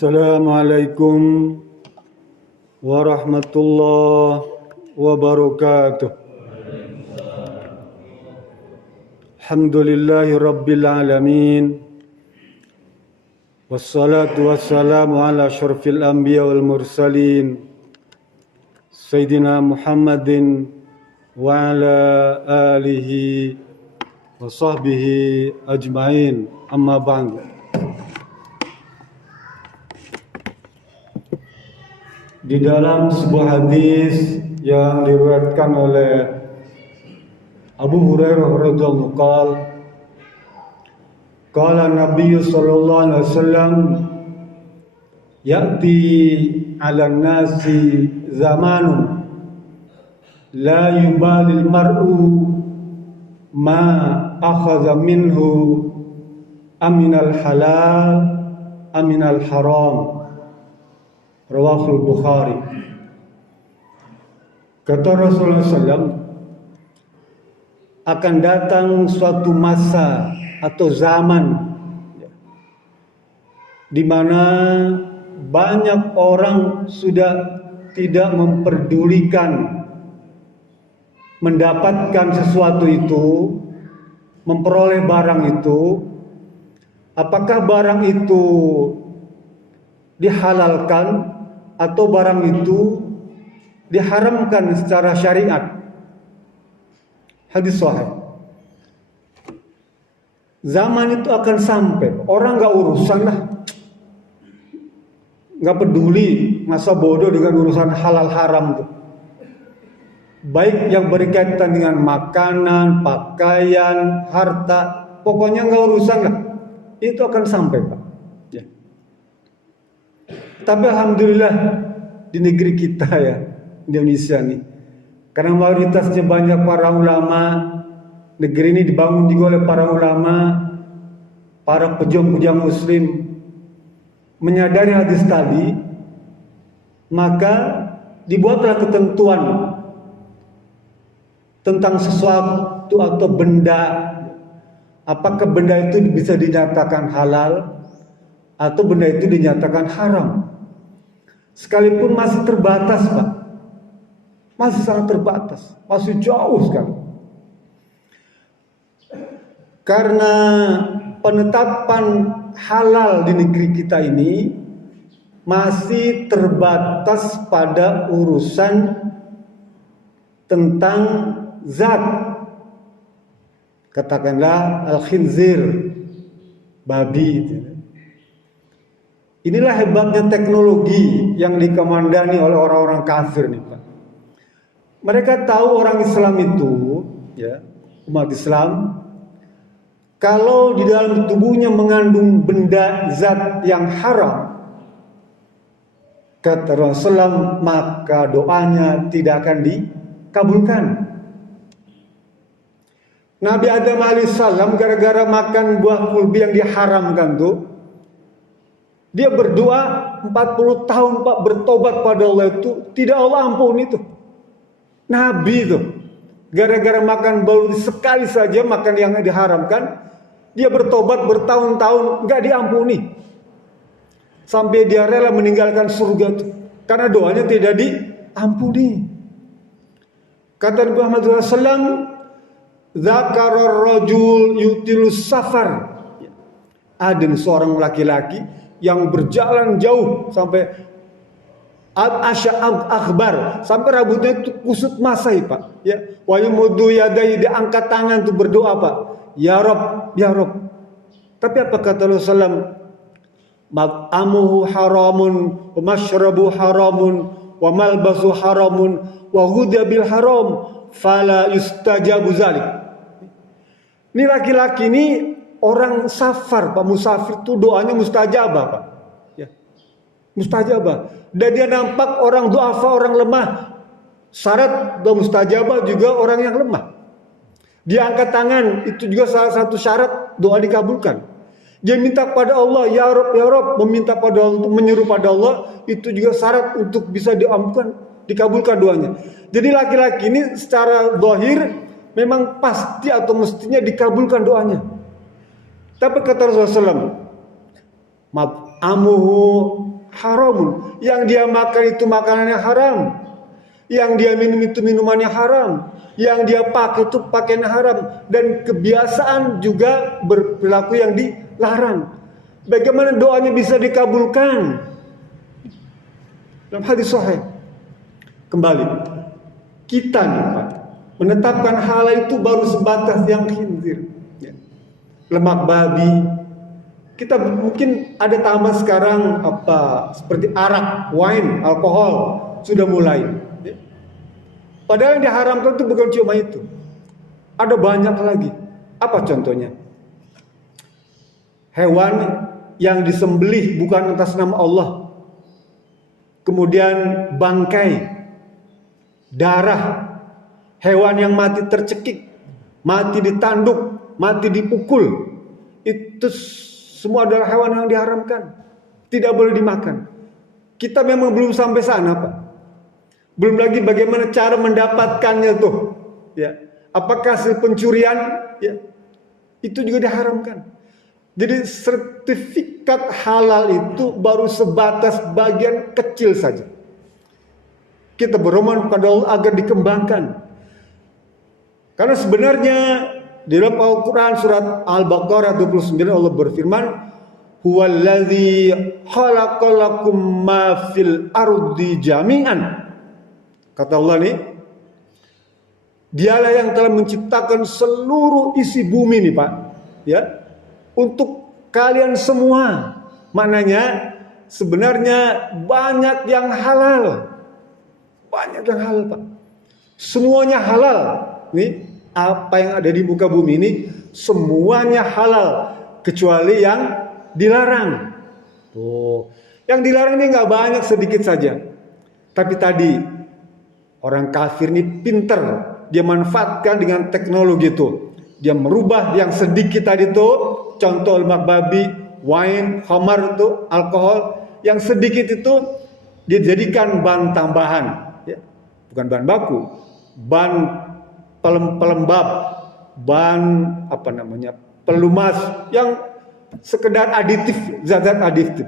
Assalamualaikum warahmatullahi wabarakatuh. Alhamdulillahi rabbil alamin. Wassalatu wassalamu ala asyrafil anbiya wal mursalin Sayyidina Muhammadin wa ala alihi wa sahbihi ajma'in. Amma ba'du. Di dalam sebuah hadis yang diriwayatkan oleh Abu Hurairah radhiyallahu anhu, qala Nabi sallallahu alaihi wasallam, ya'ti 'alan nasi zamanun la yubali al-mar'u ma akhadha minhu aminal halal aminal haram. Rawahul Bukhari. Kata Rasulullah SAW, akan datang suatu masa atau zaman di mana banyak orang sudah tidak memperdulikan mendapatkan sesuatu itu, memperoleh barang itu, apakah barang itu dihalalkan atau barang itu diharamkan secara syariat. Hadis sahih. Zaman itu akan sampai orang gak urusan lah, gak peduli, masa bodoh dengan urusan halal haram tuh. Baik yang berkaitan dengan makanan, pakaian, harta, pokoknya gak urusan lah. Itu akan sampai, Pak. Ya. Tapi alhamdulillah di negeri kita ya, Indonesia nih, karena mayoritasnya banyak para ulama, negeri ini dibangun juga oleh para ulama, para pejuang-pejuang muslim, menyadari hadis tadi, maka dibuatlah ketentuan tentang sesuatu atau benda. Apakah benda itu bisa dinyatakan halal atau benda itu dinyatakan haram. Sekalipun masih terbatas, Pak. Masih sangat terbatas, masih jauh sekali. Karena penetapan halal di negeri kita ini masih terbatas pada urusan tentang zat. Katakanlah al-khinzir, babi. Inilah hebatnya teknologi yang dikomandani oleh orang-orang kafir nih, Pak. Mereka tahu orang Islam itu, ya, umat Islam, kalau di dalam tubuhnya mengandung benda zat yang haram, kata Rasulullah, maka doanya tidak akan dikabulkan. Nabi Adam alaihissalam gara-gara makan buah kulbi yang diharamkan tuh, dia berdoa 40 tahun, Pak, bertobat pada Allah itu tidak Allah ampuni itu. Nabi itu gara-gara makan baru sekali saja makan yang diharamkan, dia bertobat bertahun-tahun nggak diampuni. Sampai dia rela meninggalkan surga itu karena doanya tidak diampuni. Kata Nabi Muhammad SAW, Zakarar rajul yutilus safar. Ada seorang laki-laki yang berjalan jauh sampai akhbar, sampai rambutnya itu kusut masai, Pak. Ya, wa yumuddu yadayhi, dia angkat tangan untuk berdoa, Pak. Ya Rabb, ya Rabb. Tapi apa kata Rasulullah? Mat'amuhu haramun, wa mashrabu haramun, wa malbasu haramun, wa ghudya bil haram, fala yustajabu zalik. Ini laki-laki ini orang safar, Pak, musafir itu doanya mustajabah, Pak. Ya. Mustajabah. Dan dia nampak orang duafa, orang lemah. Syarat doa mustajabah juga orang yang lemah. Dia angkat tangan, itu juga salah satu syarat doa dikabulkan. Dia minta pada Allah, ya Rabb, ya Rabb, meminta pada Allah, menyeru pada Allah, itu juga syarat untuk bisa diampunkan, dikabulkan doanya. Jadi laki-laki ini secara zahir memang pasti atau mestinya dikabulkan doanya. Tapi kata Rasulullah SAW, Amuhu haramun. Yang dia makan itu makanannya haram. Yang dia minum itu minumannya haram. Yang dia pakai itu pakaiannya haram. Dan kebiasaan juga berperilaku yang dilarang. Bagaimana doanya bisa dikabulkan? Dalam hadis sahih. Kembali. Kita nih Pak, menetapkan hal itu baru sebatas yang khinzir. Ya. Lemak babi. Kita mungkin ada tambah sekarang seperti arak, wine, alkohol. Sudah mulai. Ya. Padahal yang diharamkan itu bukan cuma itu. Ada banyak lagi. Apa contohnya? Hewan yang disembelih bukan atas nama Allah. Kemudian bangkai, darah, hewan yang mati tercekik, mati ditanduk, mati dipukul. Itu semua adalah hewan yang diharamkan. Tidak boleh dimakan. Kita memang belum sampai sana, Pak. Belum lagi bagaimana cara mendapatkannya tuh. Ya. Apakah hasil pencurian? Ya. Itu juga diharamkan. Jadi sertifikat halal itu baru sebatas bagian kecil saja. Kita bermohon kepada Allah agar dikembangkan. Karena sebenarnya di dalam Al-Quran surat Al-Baqarah 29 Allah berfirman, Huwallazi khalaqalakum ma fil ardi jami'an. Kata Allah nih, dialah yang telah menciptakan seluruh isi bumi nih Pak. Ya, untuk kalian semua. Maknanya sebenarnya banyak yang halal. Banyak yang halal Pak. Semuanya halal. Nih, apa yang ada di muka bumi ini semuanya halal kecuali yang dilarang. Tuh, yang dilarang ini nggak banyak, sedikit saja. Tapi tadi orang kafir ini pinter, dia manfaatkan dengan teknologi itu. Dia merubah yang sedikit tadi itu, contoh lemak babi, wine, khamar itu, alkohol, yang sedikit itu dijadikan bahan tambahan, ya. Bukan bahan baku, bahan pelembab, bahan pelumas yang sekedar aditif, zat-zat aditif.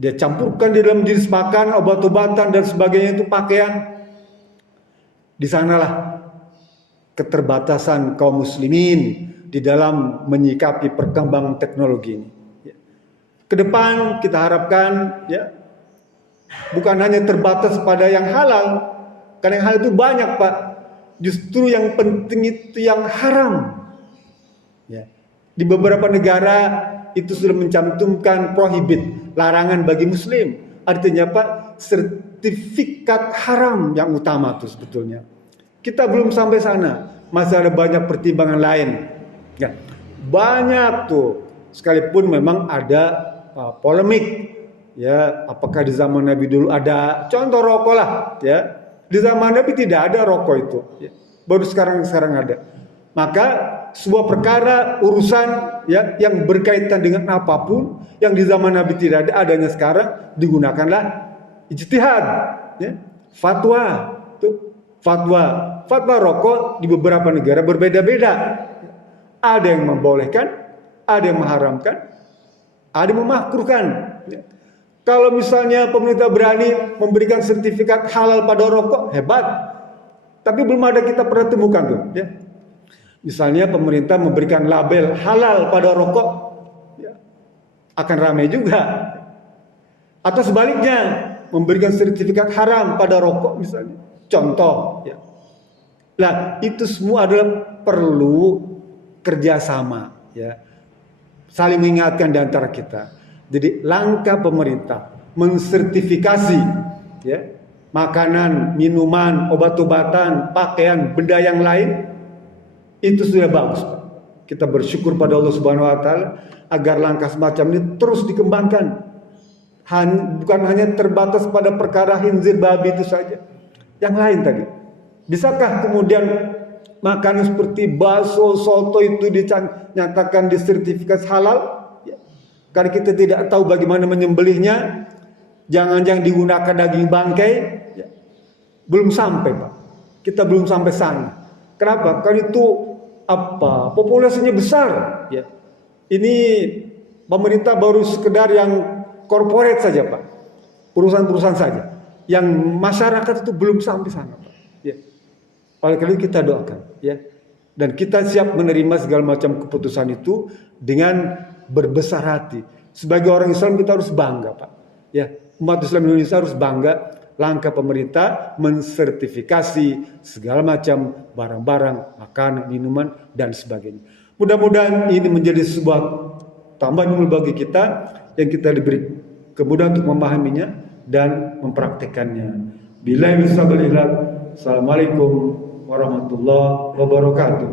Dia campurkan di dalam jenis makan, obat-obatan dan sebagainya itu pakaian. Di sanalah keterbatasan kaum muslimin di dalam menyikapi perkembangan teknologi ini. Ke depan kita harapkan ya bukan hanya terbatas pada yang halal, karena yang halal itu banyak Pak. Justru yang penting itu yang haram. Ya. Di beberapa negara itu sudah mencantumkan prohibit, larangan bagi muslim. Artinya Pak, sertifikat haram yang utama itu sebetulnya. Kita belum sampai sana, masih ada banyak pertimbangan lain. Ya. Banyak tuh, sekalipun memang ada polemik. Ya, apakah di zaman Nabi dulu ada contoh rokok lah, ya. Di zaman Nabi tidak ada rokok itu, ya. Baru sekarang ada. Maka sebuah perkara urusan ya yang berkaitan dengan apapun yang di zaman Nabi tidak ada, adanya sekarang, digunakanlah ijtihad, ya. Fatwa, tuh fatwa rokok di beberapa negara berbeda-beda. Ada yang membolehkan, ada yang mengharamkan, ada yang memakruhkan. Ya. Kalau misalnya pemerintah berani memberikan sertifikat halal pada rokok, hebat. Tapi belum ada kita pernah temukan tuh. Ya. Misalnya pemerintah memberikan label halal pada rokok, ya, akan ramai juga. Atau sebaliknya, memberikan sertifikat haram pada rokok misalnya. Contoh. Ya. Nah, itu semua adalah perlu kerjasama. Ya. Saling mengingatkan di antara kita. Jadi langkah pemerintah mensertifikasi ya, makanan, minuman, obat-obatan, pakaian, benda yang lain itu sudah bagus Pak. Kita bersyukur pada Allah Subhanahu wa taala agar langkah semacam ini terus dikembangkan. Bukan hanya terbatas pada perkara khinzir babi itu saja. Yang lain tadi. Bisakah kemudian makanan seperti bakso, soto itu dinyatakan disertifikasi halal? Karena kita tidak tahu bagaimana menyembelihnya, jangan-jangan digunakan daging bangkai, ya. Belum sampai Pak, kita belum sampai sana. Kenapa? Karena itu populasinya besar, ya. Ini Pemerintah baru sekedar yang korporat saja Pak, perusahaan-perusahaan saja. Yang masyarakat itu belum sampai sana Pak. Ya. Oleh karena itu kita doakan, ya. Dan kita siap menerima segala macam keputusan itu dengan berbesar hati. Sebagai orang Islam kita harus bangga Pak. Ya, umat Islam Indonesia harus bangga langkah pemerintah mensertifikasi segala macam barang-barang, makanan, minuman dan sebagainya. Mudah-mudahan ini menjadi sebuah tambahan ilmu bagi kita yang kita diberi kemudahan untuk memahaminya dan mempraktekannya. Billahi Assalamualaikum warahmatullahi wabarakatuh.